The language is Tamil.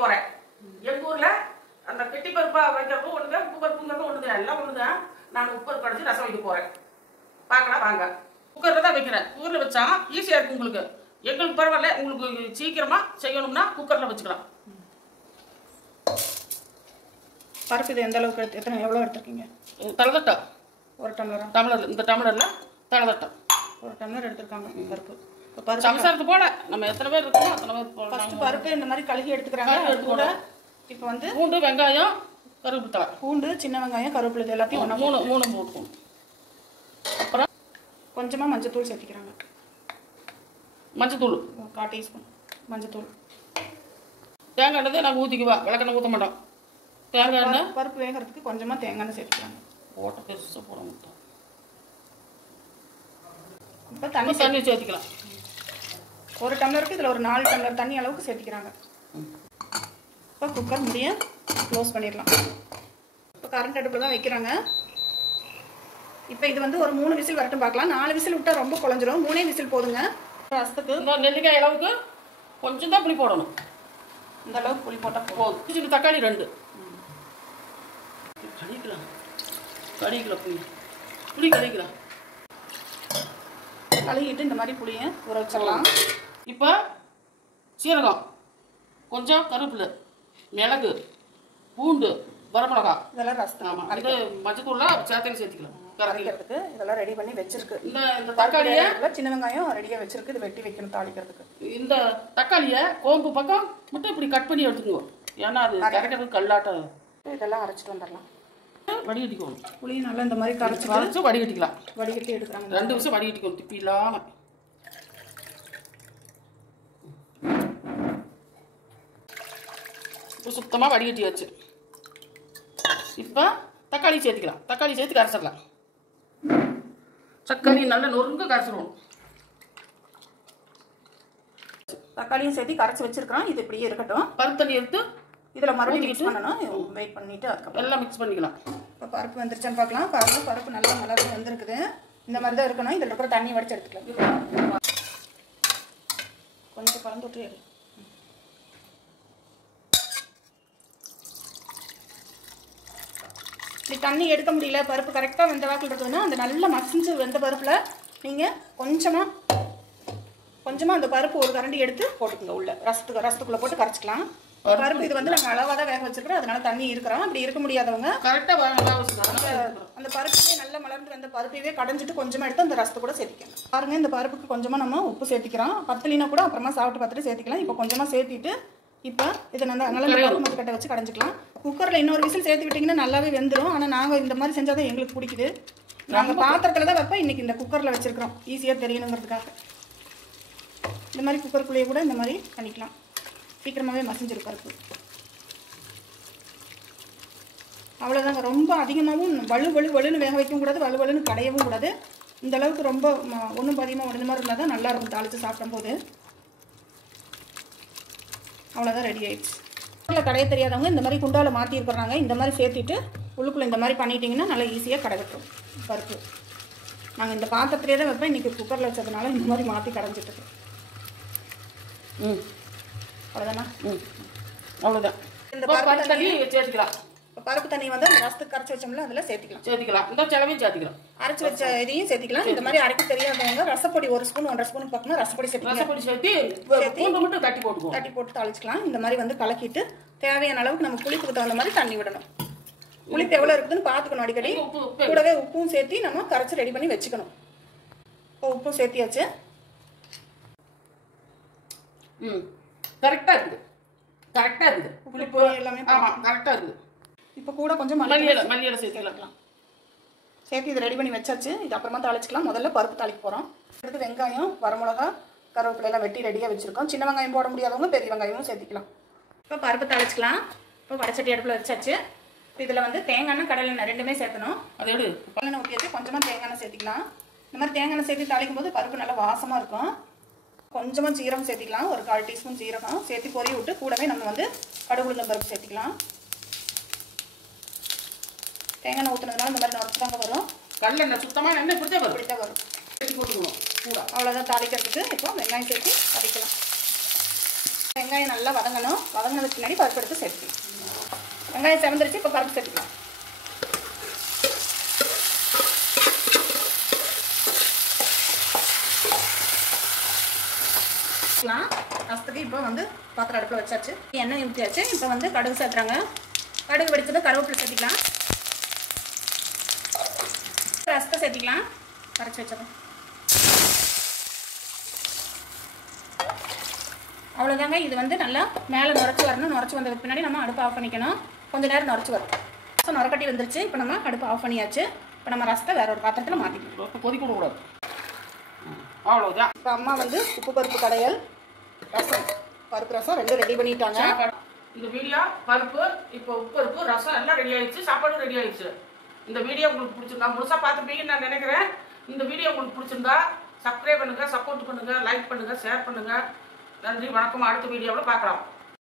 போறேன். எங்க ஊர்ல அந்த கெட்டி பருப்பா வைக்கிறப்போ ஒண்ணுதான் உப்பு பருப்புங்கிறது ஒண்ணுதான் எல்லாம் ஒண்ணுதான். நான் உப்பு பருப்பு அடிச்சு ரசம் வைக்க போறேன். பார்க்கலாம் வாங்க. குக்கர்ல தான் வைக்கிறேன். குக்கர்ல வச்சா ஈஸியா இருக்கும் உங்களுக்கு. எங்களுக்கு பரவாயில்ல உங்களுக்கு சீக்கிரமா செய்யணும்னா குக்கர்ல வச்சுக்கலாம். பருப்பு இது எந்த அளவுக்கு எத்தனை எவ்வளோ எடுத்துருக்கீங்க? தலதட்டம் ஒரு டம்ளரா? டம்ளர் இந்த டம்ளர்ல தலதட்டம் ஒரு டம்ளர் எடுத்துருக்காங்க பருப்பு. பருப்பு சம்சாரத்து போல. நம்ம எத்தனை பேர் இருக்கோம் அத்தனை பேர் போடலாம். ஃபர்ஸ்ட் பருப்பு இந்த மாதிரி கழுகி எடுத்துக்கிறாங்க. கூட இப்போ வந்து பூண்டு வெங்காயம் கருவேப்பிலை பூண்டு சின்ன வெங்காயம் கருவேப்பிலை எல்லாத்தையும் ஒன்றா மூணு மூணு போட்டுக்கணும். அப்புறம் கொஞ்சமாக மஞ்சத்தூள் சேர்த்திக்கிறாங்க. மஞ்சத்தூள். கால் டீஸ்பூன் மஞ்சத்தூள். தேங்காய் எண்ணெய் நாங்கள் ஊற்றிக்குவா விளக்கெண்ணெய் ஊற்ற மாட்டோம். தேங்காய் எண்ணெய். பருப்பு- வேகிறதுக்கு கொஞ்சமாக தேங்காய் எண்ணெய் சேர்த்துக்கிறாங்க. போட்ட பெருசாக போட மாட்டோம் இப்போ தண்ணி தண்ணி தண்ணி சேர்த்துக்கலாம். ஒரு டம்ளருக்கு இதில் ஒரு நாலு டம்ளர் தண்ணி அளவுக்கு சேர்த்திக்கிறாங்க. இப்போ குக்கர் முடிய க்ளோஸ் பண்ணிடலாம். இப்போ கரண்ட் அடுப்பில் தான் வைக்கிறாங்க. இப்போ இது வந்து ஒரு மூணு விசில் வரட்டும் பார்க்கலாம். நாலு விசில் விட்டால் ரொம்ப குழஞ்சிரும். மூணே விசில் போதுங்க. ரசத்துக்கு நெல்லிக்காய் அளவுக்கு கொஞ்சம் தான் புளி போடணும். இந்த அளவுக்கு புளி போட்டால் போதும். சின்ன தக்காளி ரெண்டு. கடிக்கலாம். கடிக்கலாம் புளி. புளி கடிக்கலாம். கழுகிட்டு இந்த மாதிரி புளியை ஊற வச்சிடலாம். இப்போ சீரகம் கொஞ்சம் கருவேப்பிலை மிளகு பூண்டு வரமிளகா. இதெல்லாம் ரசத்துக்கு ஆமாம் இது மஞ்சத்தூள்லாம் சேர்த்தையும் சேர்த்துக்கலாம். அரைக்கிறதுக்கு இதெல்லாம் ரெடி பண்ணி வச்சிருக்கு. இந்த இந்த தக்காளியை சின்ன வெங்காயம் ரெடியாக வச்சிருக்கு. இது வெட்டி வைக்கணும் தாளிக்கிறதுக்கு. இந்த தக்காளியை கோம்பு பக்கம் மட்டும் இப்படி கட் பண்ணி எடுத்துக்குவோம் ஏன்னா அது கரைக்கிறது கல்லாட்டம். இதெல்லாம் அரைச்சிட்டு வந்துடலாம். வடிகட்டிக்கணும் புளியை நல்லா இந்த மாதிரி கரைச்சிட்டு வரைச்சு வடிகட்டிக்கலாம். வடிகட்டி எடுக்கிறாங்க. ரெண்டு வருஷம் வடிகட்டிக்கணும் திப்பி இல்லாம சுத்தமாக வடிகட்டியாச்சு இப்போ தக்காளி சேர்த்துக்கலாம். தக்காளி சேர்த்து கரைச்சிடலாம். தக்காளி நல்லா நொறுங்க கரைச்சிடுவோம் தக்காளியும் சேர்த்து கரைச்சி வச்சிருக்கிறோம். இது இப்படியே இருக்கட்டும். பருப்பு தண்ணி எடுத்து இதுல மறுபடியும் மிக்ஸ் பண்ணணும். வெயிட் பண்ணிட்டு அதுக்கப்புறம். எல்லாம் மிக்ஸ் பண்ணிக்கலாம். இப்போ பருப்பு வந்துருச்சான்னு பார்க்கலாம். பருப்பு பருப்பு நல்லா மலர்ந்து வந்திருக்குது. இந்த மாதிரி தான் இருக்கணும். இதில் இருக்கிற தண்ணி வடிச்சு எடுத்துக்கலாம். கொஞ்சம் கலந்து விட்டு எடு. இப்படி தண்ணி எடுக்க முடியல பருப்பு கரெக்டாக வெந்த வாக்கில் இருக்குதுன்னா அந்த நல்லா மசிஞ்சு வெந்த பருப்பில் நீங்கள் கொஞ்சமாக கொஞ்சமாக அந்த பருப்பு ஒரு கரண்டி எடுத்து போட்டுக்கோங்க உள்ள. ரசத்துக்கு ரசத்துக்குள்ளே போட்டு கரைச்சிக்கலாம். பருப்பு இது வந்து நாங்கள் அளவாக தான் வேக வச்சிருக்கிறோம். அதனால தண்ணி இருக்கிறோம். அப்படி இருக்க முடியாதவங்க கரெக்டாக அந்த பருப்பையே நல்லா மலர்ந்து வந்த பருப்பையே கடைஞ்சிட்டு கொஞ்சமாக எடுத்து அந்த ரசத்தை கூட சேர்த்திக்கணும் பாருங்க இந்த பருப்புக்கு கொஞ்சமாக நம்ம உப்பு சேர்த்திக்கிறோம். பத்தலினா கூட அப்புறமா சாப்பிட்டு பார்த்துட்டு சேர்த்திக்கலாம். இப்போ கொஞ்சமாக சேர்த்திட்டு இப்போ இதை நல்லா நல்லா கட்டை வச்சு கடைஞ்சிக்கலாம். குக்கரில் இன்னொரு விசில் சேர்த்து விட்டிங்கன்னா நல்லாவே வெந்துடும் ஆனால் நாங்கள் இந்த மாதிரி செஞ்சால் தான் எங்களுக்கு பிடிக்குது. நாங்கள் பாத்திரத்தில் தான் வைப்போம். இன்றைக்கி இந்த குக்கரில் வச்சுருக்கிறோம். ஈஸியாக தெரியணுங்கிறதுக்காக. இந்த மாதிரி குக்கருக்குள்ளேயே கூட இந்த மாதிரி பண்ணிக்கலாம். சீக்கிரமாகவே மசிஞ்சிரும் பருப்பு. அவ்வளோதாங்க ரொம்ப அதிகமாகவும் வலு வலு வலுன்னு வேக வைக்கவும் கூடாது. வலு வலுன்னு கடையவும் கூடாது. இந்த அளவுக்கு ரொம்ப ஒன்றும் பதிகமாக உடஞ்ச மாதிரி இருந்தால் தான் நல்லா இருக்கும் தாளித்து சாப்பிடும்போது. அவ்வளோதான் ரெடி ஆயிடுச்சு. குக்கரில் கடைய தெரியாதவங்க இந்த மாதிரி குண்டாவில் மாற்றி இருக்கிறாங்க இந்த மாதிரி சேர்த்திட்டு உள்ளுக்குள்ளே இந்த மாதிரி பண்ணிட்டீங்கன்னா நல்லா ஈஸியாக கடைகட்டும் பருப்பு. நாங்கள் இந்த பாத்திரத்திலே தான் வைப்பேன் இன்றைக்கி குக்கரில் வச்சதுனால இந்த மாதிரி மாற்றி கடைஞ்சிட்டு இருக்கோம். ம். அவ்வளோதானா ம். அவ்வளோதான் இந்த பருப்பு தண்ணி சேர்த்துக்கலாம் இப்போ பருப்பு தண்ணி வந்து அந்த ரசத்துக்கு கரைச்சி வச்சோம்ல அதில் சேர்த்திக்கலாம். சேர்த்துக்கலாம். இந்த செலவையும் சேர்த்துக்கலாம். அரைச்சி வச்ச இதையும் சேர்த்திக்கலாம். இந்த மாதிரி அரைக்க தெரியாதவங்க ரசப்பொடி ஒரு ஸ்பூன் ஒன்றரை ஸ்பூன் பக்கமாக ரசப்பொடி சேர்த்திக்கலாம். ரசப்பொடி சேர்த்து பூண்டு மட்டும் தட்டி போட்டுக்குவோம். தட்டி போட்டு தாளிச்சுக்கலாம். இந்த மாதிரி வந்து கலக்கிட்டு தேவையான அளவுக்கு நம்ம புளிப்புக்கு தகுந்த மாதிரி தண்ணி விடணும். புளிப்பு எவ்வளோ இருக்குதுன்னு பார்த்துக்கணும் அடிக்கடி. கூடவே உப்பும் சேர்த்து நம்ம கரைச்சி ரெடி பண்ணி வச்சுக்கணும். இப்போ உப்பும் சேர்த்தியாச்சு. ம். கரெக்டாக இருக்குது. கரெக்டாக இருக்குது. புளிப்பு எல்லாமே ஆமாம் கரெக்டாக இருக்குது. இப்போ கூட கொஞ்சம் மல்லி மல்லியலை மல்லியலை சேர்த்துக்கலாம் சேர்த்து இதை ரெடி பண்ணி வச்சாச்சு. இது அப்புறமா தாளிச்சுக்கலாம். முதல்ல பருப்பு தாளிக்க போகிறோம் அடுத்து வெங்காயம் வரமிளகா கருவேப்பிலை எல்லாம் வெட்டி ரெடியாக வச்சுருக்கோம். சின்ன வெங்காயம் போட முடியாதவங்க பெரிய வெங்காயமும் சேர்த்திக்கலாம். இப்போ பருப்பு தாளிச்சுக்கலாம். இப்போ வடச்சட்டி அடுப்பில் வச்சாச்சு. இப்போ இதில் வந்து தேங்காய் எண்ணெய் கடலை எண்ணெய் ரெண்டுமே சேர்த்தணும். அதை எடு. எண்ணெய் ஊற்றியாச்சு கொஞ்சமாக தேங்காய் சேர்த்திக்கலாம். இந்த மாதிரி தேங்காய் சேர்த்து தாளிக்கும் போது பருப்பு நல்லா வாசமாக இருக்கும். கொஞ்சமாக ஜீரகம் சேர்த்திக்கலாம். ஒரு கால் டீஸ்பூன் ஜீரகம். சேர்த்து பொரிய விட்டு கூடவே நம்ம வந்து கடுகுளுந்தம் பருப்பு சேர்த்திக்கலாம். தேங்காய் ஊற்றுனதுனால இந்த மாதிரி நுரத்து தாங்க வரும். கடலெண்ணெய் சுத்தமான எண்ணெய் இப்படித்தான் வரும். தான் வரும். சேர்த்து போட்டுக்கணும் கூட. அவ்வளோதான் தாளிக்கிறதுக்கு இப்போ வெங்காயம் சேர்த்து தாளிக்கலாம் வெங்காயம் நல்லா வதங்கணும். வதங்கினதுக்கு பின்னாடி பருப்பு எடுத்து சேர்த்துக்கலாம். வெங்காயம் செவந்துருச்சு இப்போ பருப்பு சேர்த்துக்கலாம். ரசத்துக்கு இப்போ வந்து பாத்திரம் அடுப்பில் வச்சாச்சு. எண்ணெய் ஊற்றியாச்சு இப்போ வந்து கடுகு சேர்த்துறாங்க. கடுகு வெடிச்சது கருவேப்பிலை சேர்த்திக்கலாம். ரசத்தை சேர்த்திக்கலாம். கரைச்சி வச்சிடறோம் அவ்வளோதாங்க இது வந்து நல்லா மேலே நுரைச்சி வரணும். நுரைச்சி வந்ததுக்கு பின்னாடி நம்ம அடுப்பு ஆஃப் பண்ணிக்கணும். கொஞ்ச நேரம் நுரைச்சி வரும் ரசம் நுரக்கட்டி வந்துருச்சு. இப்போ நம்ம அடுப்பு ஆஃப் பண்ணியாச்சு. இப்போ நம்ம ரசத்தை வேற ஒரு பாத்திரத்தில் மாற்றிக்கணும் ரொம்ப கொதிக்க விடக்கூடாது. அவ்வளோதான் இப்போ அம்மா வந்து உப்பு பருப்பு கடையல் ரசம் பருப்பு ரசம் ரெண்டும் ரெடி பண்ணிட்டாங்க. இந்த வீடியோ பருப்பு இப்போ உப்பு இருக்கு ரசம் எல்லாம் ரெடி ஆயிடுச்சு. சாப்பாடும் ரெடி ஆயிடுச்சு. இந்த வீடியோ உங்களுக்கு பிடிச்சிருந்தா முழுசாக பார்த்துப்பீங்கன்னு நான் நினைக்கிறேன். இந்த வீடியோ உங்களுக்கு பிடிச்சிருந்தா சப்ஸ்கிரைப் பண்ணுங்கள் சப்போர்ட் பண்ணுங்கள் லைக் பண்ணுங்கள் ஷேர் பண்ணுங்கள் நன்றி வணக்கம். அடுத்த வீடியோவில் பார்க்கலாம்.